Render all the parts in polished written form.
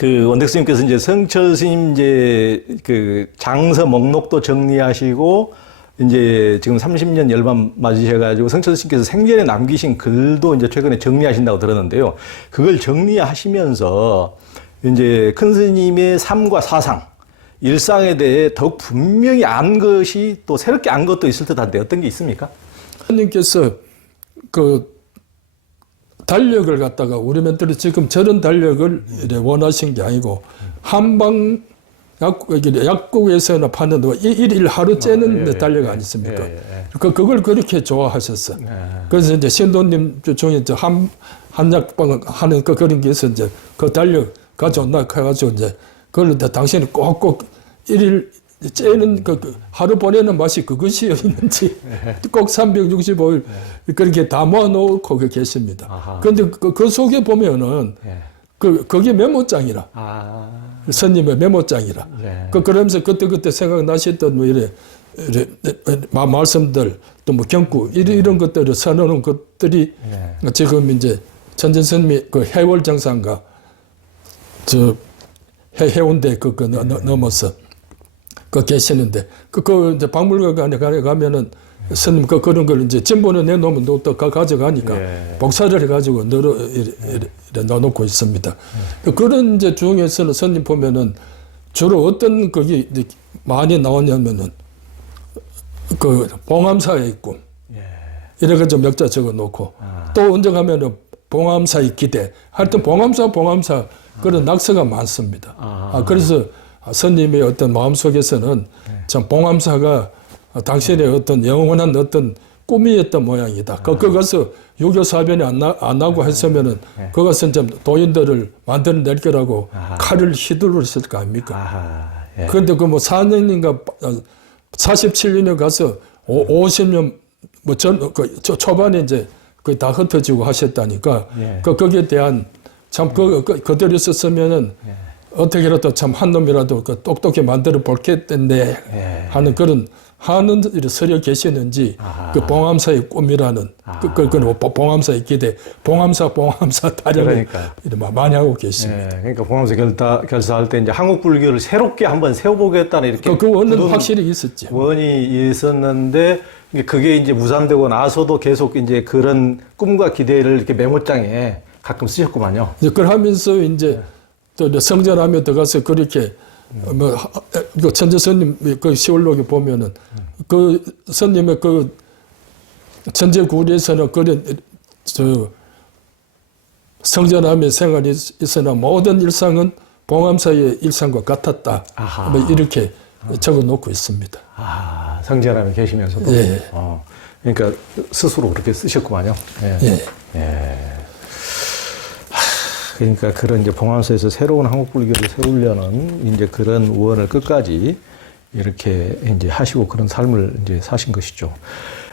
그 원택 스님께서 이제 성철 스님 이제 그 장서 목록도 정리하시고 이제 지금 30년 열반 맞으셔가지고 성철 스님께서 생전에 남기신 글도 이제 최근에 정리하신다고 들었는데요. 그걸 정리하시면서 이제 큰 스님의 삶과 사상, 일상에 대해 더욱 분명히 안 것이 또 새롭게 안 것도 있을 듯한데 어떤 게 있습니까? 스님께서 그 달력을 갖다가 우리 멘토리 지금 저런 달력을 원하신 게 아니고 한방 약국에서나 파는 일일 하루 째는 달력 아니십니까? 그걸 그렇게 좋아하셨어. 그래서 이제 신도님 중에 한약방 하는 그런 게 있어 이제 그 달력 가져온다 해가지고 이제 그걸 당신이 꼭꼭 일일 째는 그 하루 보내는 맛이 그것이 있는지 꼭 365일 그렇게 다 모아놓고 계십니다. 그런데 그 속에 보면은 그게 메모장이라. 스님의 메모장이라. 그러면서 그때 생각나셨던 뭐 이래 말씀들 또 뭐 경구 이런 것들을 써놓은 것들이 지금 이제 천전 스님이 그 해월 정상가 저 해운대 넘어서 계시는데 이제 박물관에 가면은 스님 그런 걸 이제 진본을 내놓으면 또 가져가니까 복사를 해가지고 넣어놓고 있습니다. 그런 이제 중에서는 스님 보면은 주로 어떤 거기 많이 나오냐면은 그 봉암사의 꿈 이래가지고 몇 자 적어놓고 또 언제 가면은 봉암사의 기대 하여튼 봉암사 그런 낙서가 많습니다. 그래서 스님의 어떤 마음속에서는 참 봉암사가 당신의 어떤 영원한 어떤 꿈이었던 모양이다. 그것을 유교사변이 안 나고 했으면은 그것은 좀 도인들을 만들어낼 거라고 칼을 휘두르셨을 거 아닙니까? 그런데 그 뭐 4년인가 47년에 가서 50년 뭐 초반에 이제 그 다 흩어지고 하셨다니까 거기에 대한 참 그대로 썼으면은 어떻게라도 참 한 놈이라도 똑똑히 만들어 볼겠던데 하는 그런 하는 서려 계시는지 그 봉암사의 꿈이라는 그 봉암사의 기대 봉암사 타령을 많이 하고 계십니다. 그러니까 봉암사 결사할 때 이제 한국 불교를 새롭게 한번 세워보겠다는 이렇게 그 원은 확실히 있었죠. 원이 있었는데 그게 이제 무산되고 나서도 계속 이제 그런 꿈과 기대를 이렇게 메모장에 가끔 쓰셨구만요. 그걸 하면서 이제 또 성전하며 들어가서 그렇게 뭐 그 천재 스님 그 시월록에 보면은 그 스님의 그 천재 구리에서는 그런 저 성전하며 생활이 있으나 모든 일상은 봉암사의 일상과 같았다. 뭐 이렇게 적어놓고 있습니다. 성전하며 계시면서도. 그러니까 스스로 그렇게 쓰셨구만요. 그러니까 그런 이제 봉암사에서 새로운 한국 불교를 세우려는 이제 그런 우원을 끝까지 이렇게 이제 하시고 그런 삶을 이제 사신 것이죠.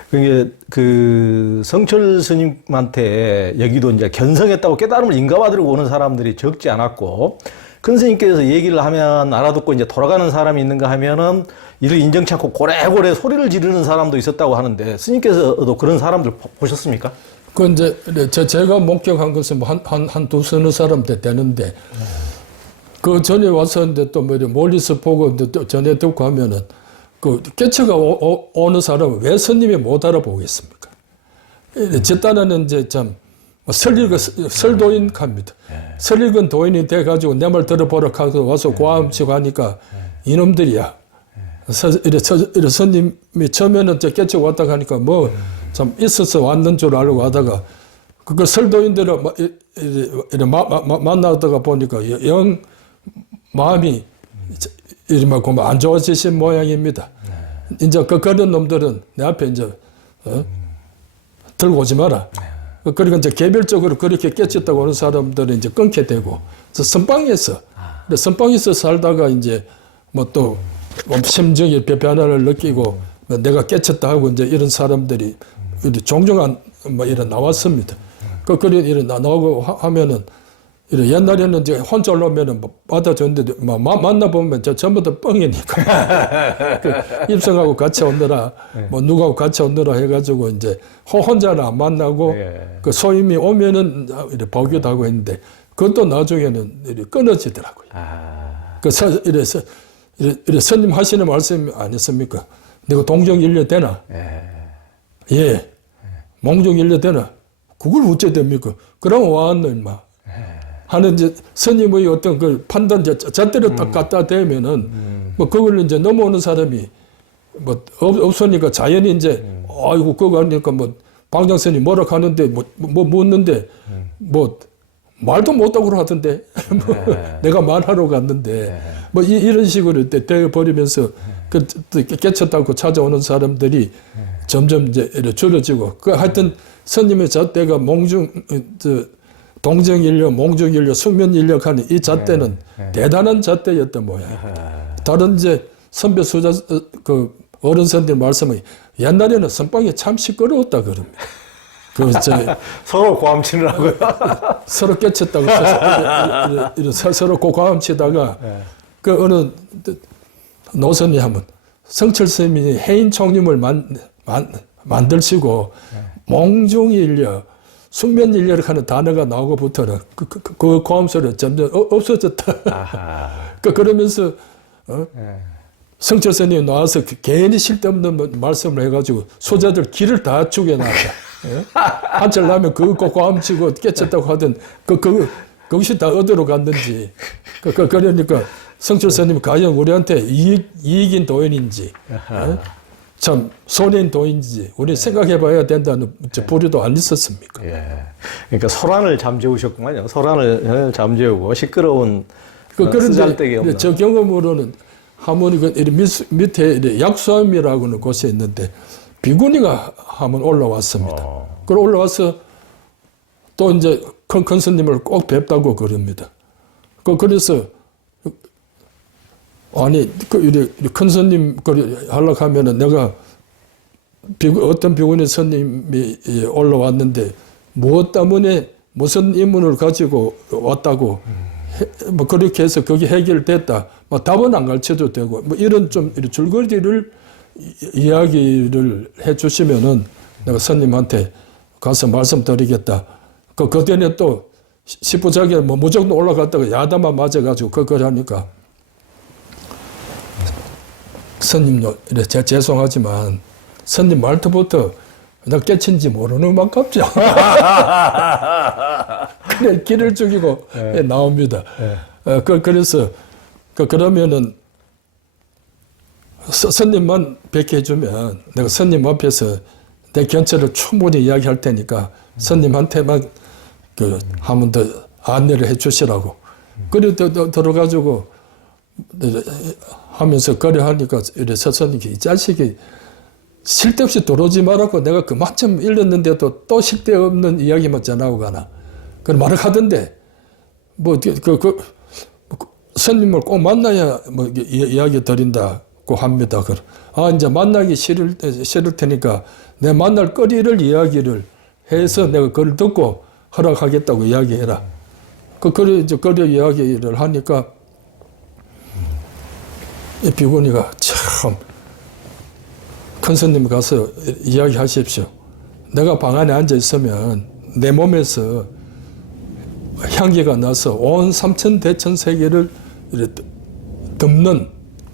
그게 그 성철 스님한테 여기도 이제 견성했다고 깨달음을 인가받으려고 오는 사람들이 적지 않았고 큰 스님께서 얘기를 하면 알아듣고 이제 돌아가는 사람이 있는가 하면은 이를 인정치 않고 고래고래 소리를 지르는 사람도 있었다고 하는데 스님께서도 그런 사람들 보셨습니까? 그 이제 제가 목격한 것은 한 두서너 사람 되는데 그 전에 왔었는데 또 뭐 멀리서 보고 또 전에 듣고 하면은 그 깨쳐가 오는 사람은 왜 스님이 못 알아보겠습니까? 집단은 이제 참 설도인 갑니다. 설익은 도인이 돼가지고 내 말 들어보라 하고 와서 고함치고 하니까 이놈들이야. 이래 스님이 처음에는 깨쳐 왔다 하니까 뭐 참 있어서 왔는 줄 알고 하다가 그걸 설도인들을 만나다가 보니까 영 마음이 이러면 안 좋아지신 모양입니다. 이제 그런 놈들은 내 앞에 이제 들고 오지 마라. 그러니까 이제 개별적으로 그렇게 깨쳤다고 하는 사람들은 이제 끊게 되고 선방에서 살다가 이제 뭐 또 심정의 변화를 느끼고 내가 깨쳤다 하고 이제 이런 사람들이 종종 뭐 이런 나왔습니다. 그래 이런 나오고 하면은 옛날에는 이제 혼자 올라오면은 뭐 받아줬는데 만나보면 전부 다 뻥이니까. 입성하고 같이 오느라, 뭐 누구하고 같이 오느라 해가지고 이제 혼자는 안 만나고 그 소임이 오면은 이렇게 보기도 하고 했는데 그것도 나중에는 이렇게 끊어지더라고요. 이래서 스님 하시는 말씀 아니었습니까? 내가 동정일려 되나? 예. 몽정일려 되나? 그걸 어째 됩니까? 그러면 와왔노, 임마. 하는 이제 스님의 어떤 그 판단 잣대를 딱 갖다 대면은 뭐 그걸 이제 넘어오는 사람이 뭐 없으니까 자연히 이제 아이고 그거 아니니까 뭐 방장스님 뭐라 하는데 뭐 묻는데 뭐 말도 못하고 하던데 뭐 내가 말하러 갔는데 뭐 이런 식으로 되어 버리면서 그 깨쳤다고 찾아오는 사람들이 점점 이제 줄어지고 그 하여튼 스님의 잣대가 동정인력, 몽정인력, 숙면인력 하는 이 잣대는 대단한 잣대였던 모양. 다른 이제 선배 수자 그 어른선들 말씀은 옛날에는 선방이 참 시끄러웠다 그럽니다. 서로 고함치느라고요. 서로 깨쳤다고 서로 고함치다가 그 어느 노선이 하면 성철 스님이 해인 총림을 만들시고 몽중인력, 숙면인력 하는 단어가 나오고부터는 그 고함소리가 점점 없어졌다. 그러면서 성철 스님이 나와서 괜히 쓸데없는 말씀을 해가지고 소자들 길을 다 죽여놨다. 한철 나면 그거 고함치고 깨쳤다고 하던 그것이 다 어디로 갔는지. 그러니까 성철 스님이 과연 우리한테 이익인 도인인지 참 손해인 도인인지 우리 생각해봐야 된다는 부류도 안 있었습니까? 예. 그러니까 소란을 잠재우셨구만요. 소란을 잠재우고 시끄러운 쓰잘데기 없는. 저 경험으로는 하모니 밑에 약수함이라고는 곳이 있는데 비구니가 한번 올라왔습니다. 그리고 올라와서 또 이제 큰 스님을 꼭 뵙다고 그럽니다. 그래서 아니 큰 스님 하려고 하면은 내가 어떤 비구니 스님이 올라왔는데 무엇 때문에 무슨 인문을 가지고 왔다고 뭐 그렇게 해서 그게 해결됐다. 뭐 답은 안 가르쳐도 되고 뭐 이런 좀 줄거리를 이야기를 해주시면은 내가 스님한테 가서 말씀드리겠다. 그때는 또 10부작에 뭐 무조건 올라갔다가 야단만 맞아가지고 그걸 하니까 스님요, 죄송하지만 스님 말투부터 나 깨친지 모르는 만큼죠. 그래 길을 죽이고 나옵니다. 그래서 그러면은 스님만 뵙게 해주면 내가 스님 앞에서 내 견처를 충분히 이야기할 테니까 스님한테만 한 번 더 안내를 해주시라고. 그래 들어가지고 하면서 그래 하니까 이래 스님이 이 자식이 쓸데없이 들어오지 말라고 내가 그만큼 읽었는데도 또 쓸데없는 이야기만 전하고 가나. 그런 말을 하던데 스님을 꼭 만나야 뭐 이야기 드린다고 합니다. 이제 만나기 싫을 테니까 내 만날 거리를 이야기를 해서 내가 그걸 듣고 허락하겠다고 이야기해라. 그래 이제 거리 이야기를 하니까 이 비구니가 참 큰 스님 가서 이야기하십시오. 내가 방 안에 앉아 있으면 내 몸에서 향기가 나서 온 삼천대천 세계를 덮는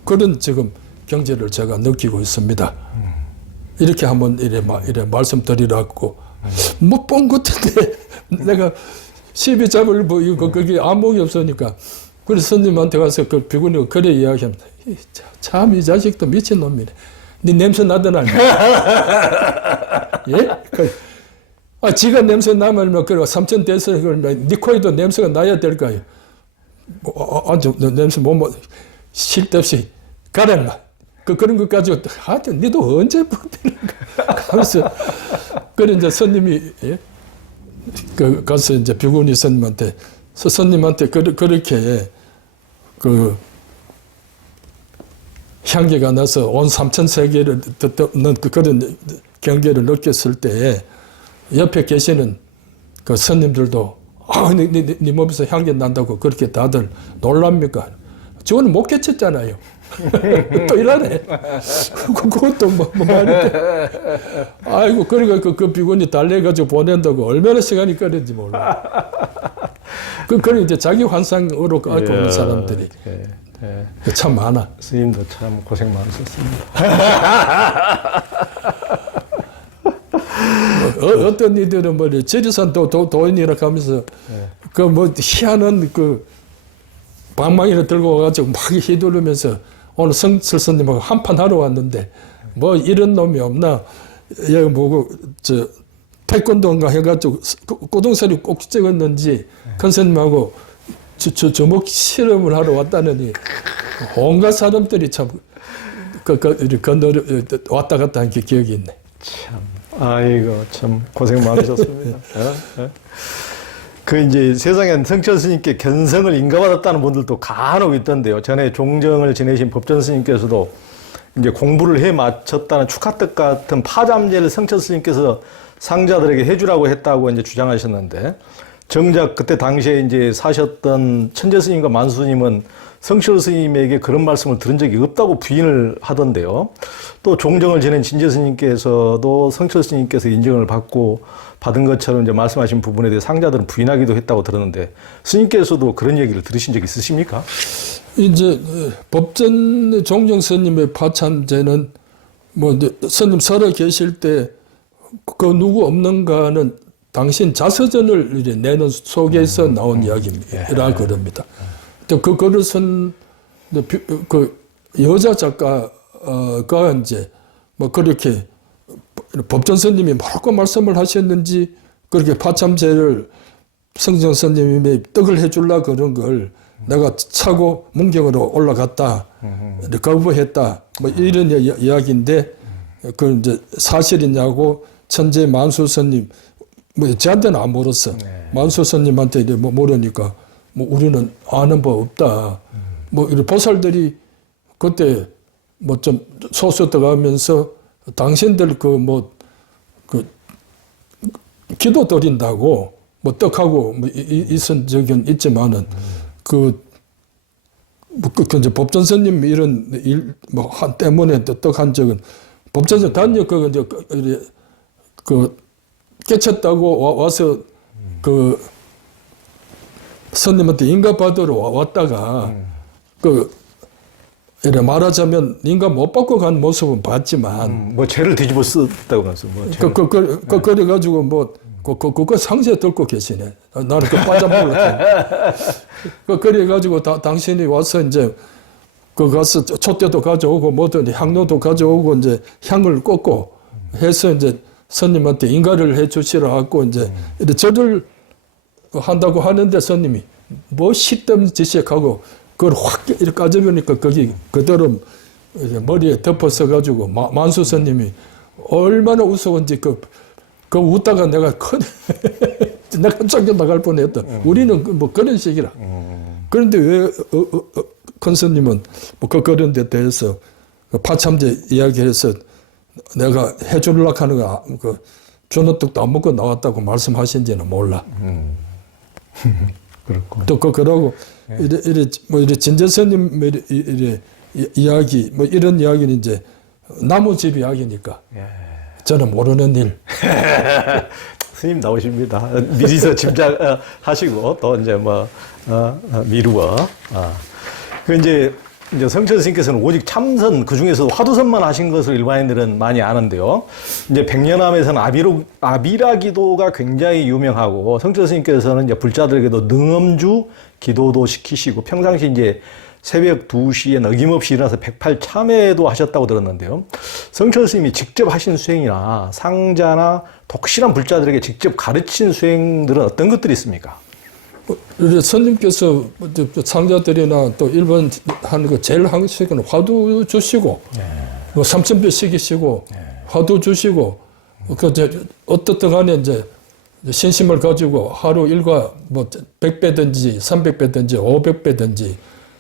그런 지금 경지를 제가 느끼고 있습니다. 이렇게 한번 이래 말씀드리라고 못 본 것 같은데 내가 시비 잡을 그게 안목이 없으니까 그래서 스님한테 가서 그 비구니가 그래 이야기합니다. 참 이 자식도 미친놈이네. 네 냄새 나더나. 예? 지가 냄새 나면 그래 삼천대천 네 코에도 냄새가 나야 될까요? 냄새 못 쓸데없이 가라. 그런 것 가지고 하여튼 니도 언제 버티는가 하면서 그래 이제 스님이 가서 이제 비구니 스님한테 그렇게 향기가 나서 온 삼천 세계를 듣는 그런 경계를 느꼈을 때에 옆에 계시는 그 스님들도 네 몸에서 향기 난다고 그렇게 다들 놀랍니까? 저거는 못 깨쳤잖아요. 또 이러네. 그것도 뭐 말인데. 아이고, 그러니까 그 비구니 달래가지고 보낸다고 얼마나 시간이 걸렸는지 몰라. 그런 이제 자기 환상으로 갖고 오는 사람들이 참 많아. 스님도 참 고생 많으셨습니다. 어떤 이들은 뭐 지리산 도인이라 하면서 그 뭐 희한한 그 방망이를 들고 와가지고 막 휘두르면서 오늘 성철 스님하고 한판 하러 왔는데 뭐 이런 놈이 없나? 여기 뭐고 저 태권도인가 해가지고 고등설이 꼭 찍었는지 큰 스님하고 주먹 실험을 하러 왔다느니 온갖 사람들이 참 왔다 갔다 한 게 기억이 있네. 참, 아이고 참 고생 많으셨습니다. 그 이제 세상엔 성철 스님께 견성을 인가받았다는 분들도 간혹 있던데요. 전에 종정을 지내신 법전 스님께서도 이제 공부를 해 마쳤다는 축하떡 같은 파잠제를 성철 스님께서 상자들에게 해주라고 했다고 이제 주장하셨는데, 정작 그때 당시에 이제 사셨던 천재 스님과 만수 스님은 성철 스님에게 그런 말씀을 들은 적이 없다고 부인을 하던데요. 또 종정을 지낸 진재 스님께서도 성철 스님께서 인정을 받은 것처럼 이제 말씀하신 부분에 대해 상자들은 부인하기도 했다고 들었는데, 스님께서도 그런 얘기를 들으신 적 있으십니까? 이제 법전 종정 스님의 파찬제는 뭐 스님 살아 계실 때 그 누구 없는가는 당신 자서전을 이제 내는 속에서 나온 이야기라 그럽니다. 그 그릇은 그 여자 작가가 이제 뭐 그렇게 법전 스님이 뭐라고 말씀을 하셨는지 그렇게 파참제를 성정 스님이 떡을 해줄라 그런 걸 내가 차고 문경으로 올라갔다, 거부했다, 뭐 이런 이야기인데 그 이제 사실이냐고 천재 만수 스님 뭐 저한테는 안 물었어. 만수 스님한테 이제 뭐 물으니까 뭐 우리는 아는 바 없다. 뭐 이런 보살들이 그때 뭐 좀 소수 들어가면서 당신들 그 기도 드린다고 뭐 떡하고 뭐 있은 적은 있지만은 이제 법전 스님 이런 일 뭐 한 때문에 떡한 적은 법전선 단역 그 깨쳤다고 와서 그 스님한테 인가 받으러 왔다가 이래 말하자면 인가 못 받고 간 모습은 봤지만 뭐 죄를 뒤집어 썼다고 하면서 뭐 그래가지고 뭐 그거 상세 들고 계시네. 나는 그 빠져먹을게. 그래가지고 당신이 와서 이제 그 가서 촛대도 가져오고 뭐든 향로도 가져오고 이제 향을 꽂고 해서 이제 스님한테 인가를 해 주시라 하고 이제 절을 한다고 하는데 스님이 뭐 시뜸 지식하고 그걸 확 이렇게 까져보니까 거기 그대로 머리에 덮어서 가지고 만수 스님이 얼마나 우스운지 그 웃다가 내가 내가 쫓겨 나갈 뻔했다. 우리는 뭐 그런 식이라. 그런데 왜 큰 스님은 뭐 그런 데 대해서 파참제 이야기해서 내가 해주려고 하는 거 전어떡도 안 먹고 나왔다고 말씀하신지는 몰라. 그렇고 또 그러고 이래 진재 스님 이야기 뭐 이런 이야기는 이제 나무집 이야기니까 저는 모르는 일. 스님 나오십니다. 미리서 짐작하시고 또 이제 뭐 미루어. 그 이제 성철 스님께서는 오직 참선, 그 중에서도 화두선만 하신 것을 일반인들은 많이 아는데요. 이제 백년암에서는 아비라 기도가 굉장히 유명하고, 성철 스님께서는 이제 불자들에게도 능엄주 기도도 시키시고, 평상시 이제 새벽 2시에 어김없이 일어나서 108참회도 하셨다고 들었는데요. 성철 스님이 직접 하신 수행이나 상자나 독실한 불자들에게 직접 가르친 수행들은 어떤 것들이 있습니까? 우리 스님께서 상자들이나 또 일본 하는 거 제일 항식은 화두 주시고, 뭐 3,000배 시키시고, 화두 주시고, 어떻든 간에 이제 신심을 가지고 하루 일과 뭐 100배든지 300배든지 500배든지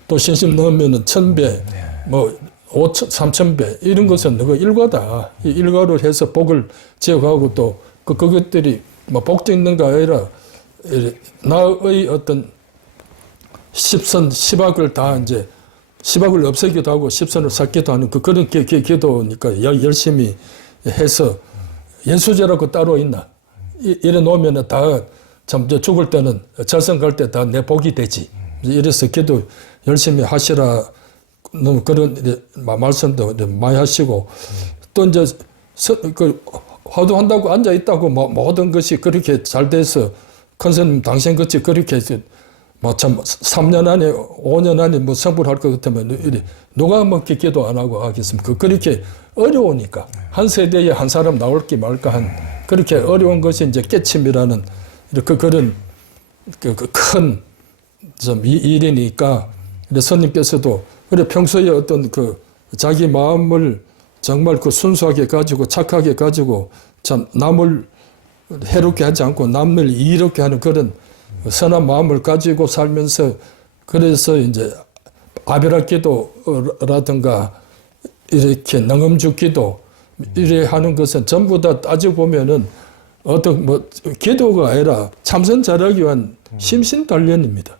또 신심 넣으면은 1,000배, 뭐 3,000배 이런 것은 그 일과다. 이 일과로 해서 복을 지어가고 또 그것들이 뭐 복도 있는가 아니라 나의 어떤 십선, 십악을 다 이제 십악을 없애기도 하고 십선을 쌓기도 하는 그런 기도니까 열심히 해서 예수제라고 따로 있나? 이래 놓으면 다 참 저 죽을 때는 절성 갈 때 다 내 복이 되지. 이래서 기도 열심히 하시라. 너무 그런 말씀도 많이 하시고 또 이제 그 화두한다고 앉아 있다고 뭐 모든 것이 그렇게 잘 돼서 큰 스님 당신 같이 그렇게 뭐참 3년 안에 5년 안에 뭐 성불할 것 같으면 누가 뭐 기도 안 하고 하겠습니까? 그렇게 어려우니까 한 세대에 한 사람 나올기 말까 한 그렇게 어려운 것이 이제 깨침이라는 이렇게 그런 큰 좀 일이니까 스님께서도 그래 평소에 어떤 그 자기 마음을 정말 그 순수하게 가지고 착하게 가지고 참 남을 해롭게 하지 않고 남을 이롭게 하는 그런 선한 마음을 가지고 살면서 그래서 이제 아벨라 기도라든가 이렇게 능엄주 기도 이래 하는 것은 전부 다 따지고 보면은 어떤 뭐 기도가 아니라 참선 잘하기 위한 심신단련입니다.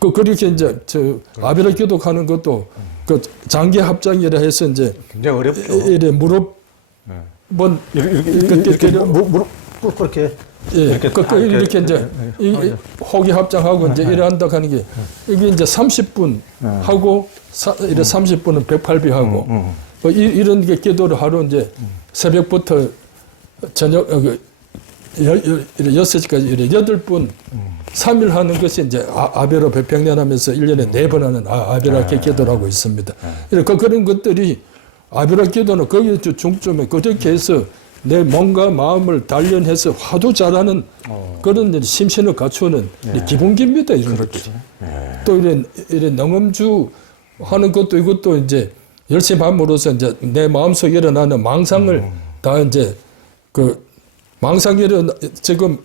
그렇게 이제 저 아벨라 기도하는 것도 그 장기 합장이라 해서 이제 굉장히 어렵죠. 이래 무릎 번 이렇게 무릎 꿇고 이렇게 이렇게 이제 호기 합장하고 이제 이래 한다 하는 게 이게 이제 30분 하고 이래 30분은 108비 하고 뭐 이런 게 기도를 하루 이제 새벽부터 저녁 6시까지 이래 8분 3일 하는 것이 이제 아벨라 백평년하면서 1년에 4번 하는 아벨라 기도를 하고 있습니다. 그런 것들이 아벨라 기도는 거기 중점에 그렇게 해서 내 몸과 마음을 단련해서 화두 잘하는 그런 심신을 갖추는 기본기입니다. 이런 것들이. 또 이런 능엄주 하는 것도 이것도 이제 열심히 함으로써 이제 내 마음속에 일어나는 망상을 다 이제 그 망상이 지금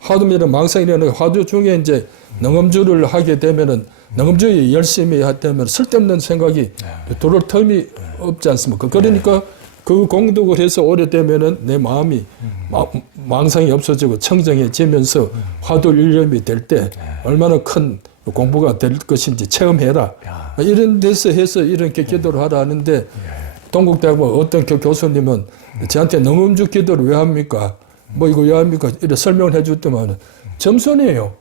화두면은 망상이 일어나는 화두 중에 이제 능엄주를 하게 되면은 능엄주에 열심히 하면 쓸데없는 생각이 들어올 틈이 없지 않습니까? 그러니까 그 공덕을 해서 오래되면은 내 마음이 망상이 없어지고 청정해지면서 화두 일념이 될 때 얼마나 큰 공부가 될 것인지 체험해라. 이런 데서 해서 이렇게 기도를 하라 하는데 동국대학 어떤 교수님은 저한테 능엄주 기도를 왜 합니까? 뭐 이거 왜 합니까? 이렇게 설명을 해줬더만 점선이에요.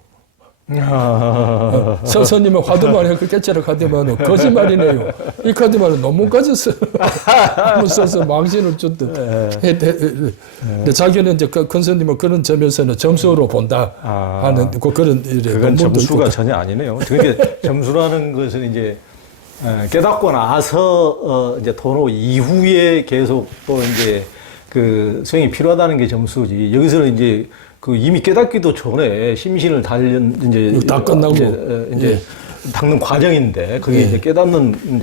선생님은 화두만 해, 그 깨치라 카드만은 거짓말이네요. 이 카드만은 논문까지 써서 망신을 줬던. 근데 자기는 이제 큰 스님은 그런 점에서는 점수로 본다 하는 그런 그건 점수가 전혀 아니네요. 그게 점수라는 것은 이제 깨닫고 나서 이제 도로 이후에 계속 또 이제 그 수행이 필요하다는 게 점수지. 여기서는 이제 그 이미 깨닫기도 전에 심신을 단련 이제 다 끝나고 이제 닦는 과정인데 그게 이제 깨닫는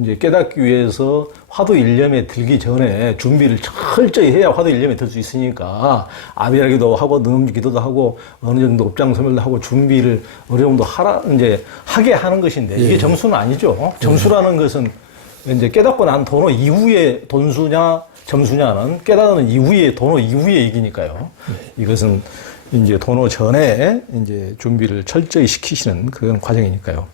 이제 깨닫기 위해서 화두 일념에 들기 전에 준비를 철저히 해야 화두 일념에 들 수 있으니까 아비라기도 하고 능엄주 기도도 하고 어느 정도 업장 소멸도 하고 준비를 어느 정도 이제 하게 하는 것인데 이게 점수는 아니죠. 점수라는 것은 이제 깨닫고 난 도로 이후에 돈수냐 점수냐는 깨달은 이후에 도노 이후에 얘기니까요. 이것은 이제 도노 전에 이제 준비를 철저히 시키시는 그런 과정이니까요.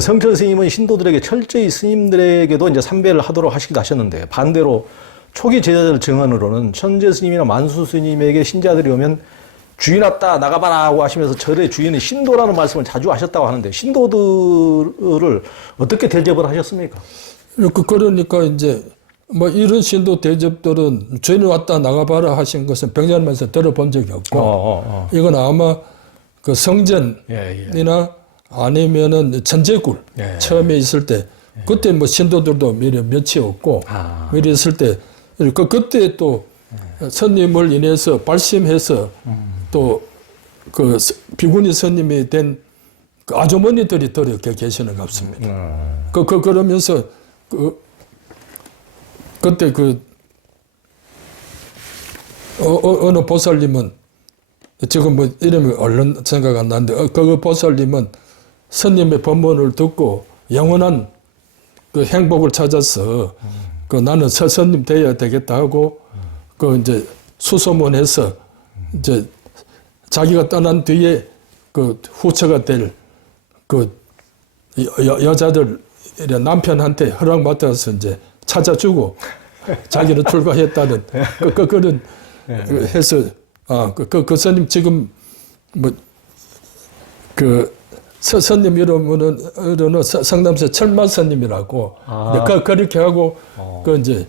성철 스님은 신도들에게 철저히 스님들에게도 이제 삼배를 하도록 하시기도 하셨는데 반대로 초기 제자들 증언으로는 천재 스님이나 만수 스님에게 신자들이 오면 주인 왔다 나가봐라 하고 하시면서 절의 주인은 신도라는 말씀을 자주 하셨다고 하는데 신도들을 어떻게 대접을 하셨습니까? 그러니까 이제 뭐 이런 신도 대접들은 주인 왔다 나가봐라 하신 것은 병자면서 들어본 적이 없고 이건 아마 그 성전이나 아니면은 천재굴 처음에 있을 때 그때 뭐 신도들도 몇이 없고 미리 있을 때 그때 또 스님을 인해서 발심해서 또 그 비구니 스님이 된 그 아주머니들이 들어 계시는 것 같습니다. 그러면서 그때 어느 보살님은 지금 뭐 이름이 얼른 생각 안 나는데 그 보살님은 스님의 법문을 듣고 영원한 그 행복을 찾아서 나는 스님 되어야 되겠다 하고 이제 수소문해서 이제 자기가 떠난 뒤에 그 후처가 될 여자들 남편한테 허락받아서 이제 찾아주고 자기는 출가했다는 그런 해서 그 스님 지금 스님 이름은 성남시 철만 스님이라고. 그렇게 하고, 이제,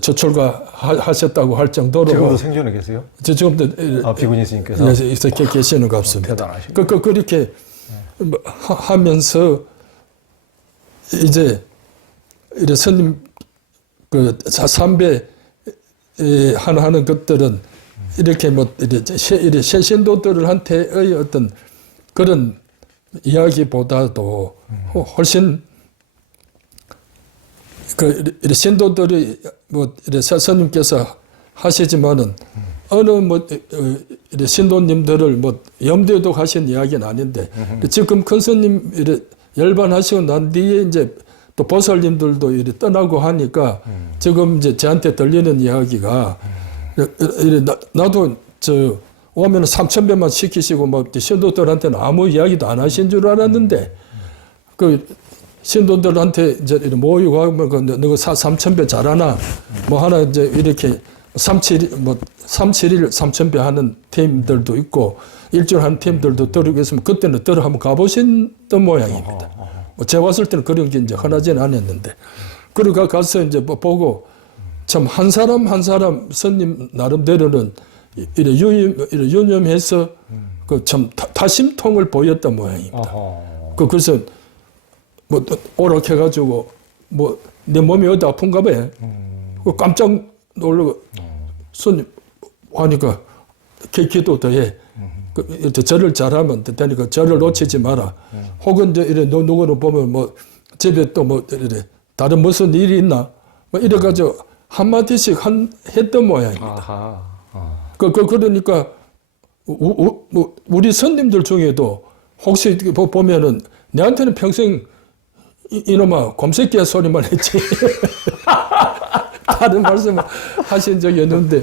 조출가 하셨다고 할 정도로. 지금도 생존해 계세요? 지금도. 비구니 스님께서? 계시는 것 같습니다. 대단하시네. 그렇게 하면서, 이제, 이래 스님, 삼배 하는 것들은 이렇게 이래 신도들한테의 어떤 그런 이야기보다도 훨씬 이래 신도들이 이래 스님께서 하시지만은 어느 이래 신도님들을 염두에 두고 하신 이야기는 아닌데 지금 큰 스님 이래 열반하시고 난 뒤에 이제 또 보살님들도 이래 떠나고 하니까 지금 이제 저한테 들리는 이야기가 나도 오면 3,000배만 시키시고 신도들한테는 아무 이야기도 안 하신 줄 알았는데 신도들한테 이제 모이고 하면 너가 3,000배 잘하나 하나 이제 이렇게 3,7일 3,000배 하는 팀들도 있고 일주일 하는 팀들도 들어오고 있으면 그때는 들어 한번 가보신 모양입니다. 제가 왔을 때는 그런 게 이제 흔하지는 않았는데. 그리고 가서 이제 보고 참 한 사람 한 사람 스님 나름대로는 이래 유념해서 참 다심통을 보였던 모양입니다. 그래서 오락해가지고 내 몸이 어디 아픈가 봐요. 깜짝 놀라고 스님 하니까 기도 더 해. 절을 잘하면 되니까 절을 놓치지 마라. 혹은 이래 누구를 보면 집에 또 이래 다른 무슨 일이 있나? 이래가지고 한마디씩 했던 모양입니다. 그러니까 우리 스님들 중에도 혹시 보면은 내한테는 평생 이놈아 곰새끼야 소리만 했지. 다른 말씀을 하신 적이 없는데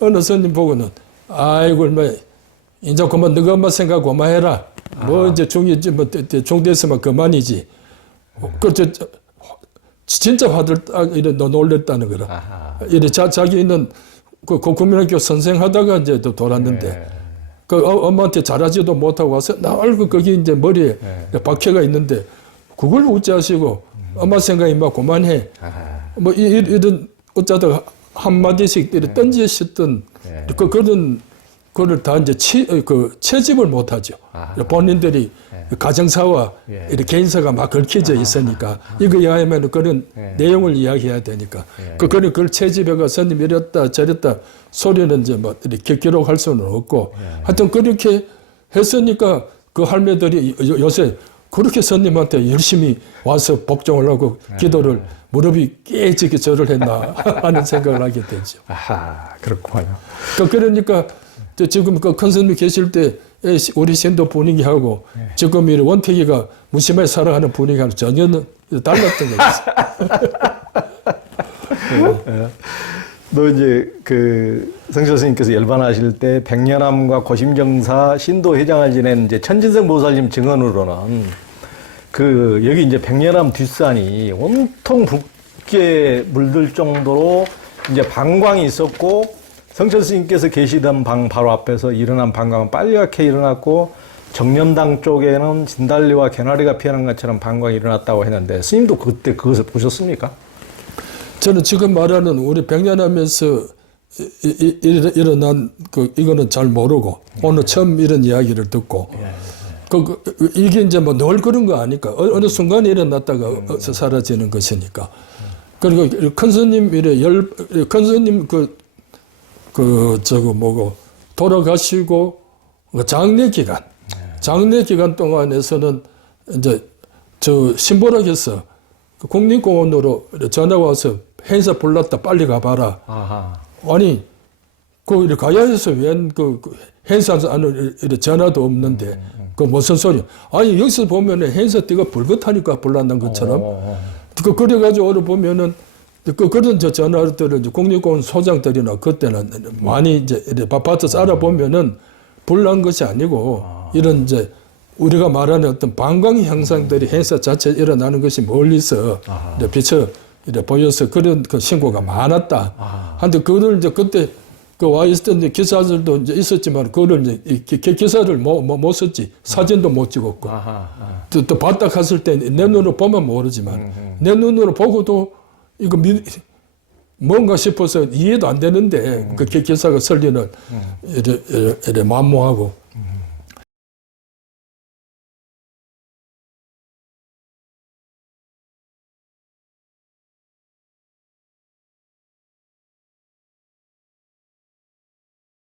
어느 스님 보고는 아이고 이제 그만 너가 엄마 생각 그만해라. 이제 중됐으면 그만이지. 진짜 이래 놀랬다는 거라. 이래 자기는 국민학교 선생하다가 이제 또 돌았는데 엄마한테 잘하지도 못하고 와서 나 알고 거기 이제 머리에 박혀가 있는데 그걸 우째하시고 엄마 생각이 그만해. 이런 어쩌다가 한마디씩 이래 던지셨던 그런 그걸 다 이제 채집을 못하죠. 본인들이 가정사와 개인사가 막 걸쳐져 있으니까 이거에 하면 그런 내용을 이야기해야 되니까 그걸 채집해가 스님 이랬다 저랬다 소리는 이제 이렇게 기록할 수는 없고 하여튼 그렇게 했으니까 그 할매들이 요새 그렇게 스님한테 열심히 와서 복종을 하고 기도를 무릎이 깨지게 절을 했나 하는 생각을 하게 되죠. 그렇군요. 그러니까 지금 큰 스님이 계실 때 우리 신도 분위기하고 지금 이 원태기가 무심하게 살아가는 분위기하고 전혀 달랐던 거죠. 너 이제 성철 스님께서 열반하실 때 백년암과 고심정사 신도 회장을 지낸 이제 천진성 보살님 증언으로는 여기 이제 백년암 뒷산이 온통 붉게 물들 정도로 이제 방광이 있었고 성철 스님께서 계시던 방 바로 앞에서 일어난 방광은 빨갛게 일어났고 정념당 쪽에는 진달리와 개나리가 피어난 것처럼 방광이 일어났다고 했는데 스님도 그때 그것을 보셨습니까? 저는 지금 말하는 우리 백년암에서 일어난 이거는 잘 모르고 오늘 처음 이런 이야기를 듣고 이게 이제 늘 그런 거 아니까 어느 순간에 일어났다가 사라지는 것이니까 그리고 큰 스님 큰 스님 돌아가시고 장례 기간 동안에서는 이제 신보락에서 국립공원으로 전화가 와서 행사 불렀다 빨리 가봐라. 아니 가야해서 웬 행사하는 전화도 없는데 무슨 소리야? 아니 여기서 보면 행사 때가 불긋하니까 불렀는 것처럼 그래가지고 오늘 보면은 그런 전화들을 국립공원 소장들이나 그때는 많이 이제 밭에서 알아보면은 불난 것이 아니고 이런 이제 우리가 말하는 어떤 방광 현상들이 행사 자체에 일어나는 것이 멀리서 비쳐 보여서 그런 신고가 많았다. 한데 그걸 이제 그때 그 와 있었던 이제 기사들도 이제 있었지만 그거를 이제 기사를 못 썼지. 사진도 못 찍었고. 또 봤다 갔을 때 내 눈으로 보면 모르지만 내 눈으로 보고도 이거 뭔가 싶어서 이해도 안 되는데 그 기사가 설리는 이래 만무하고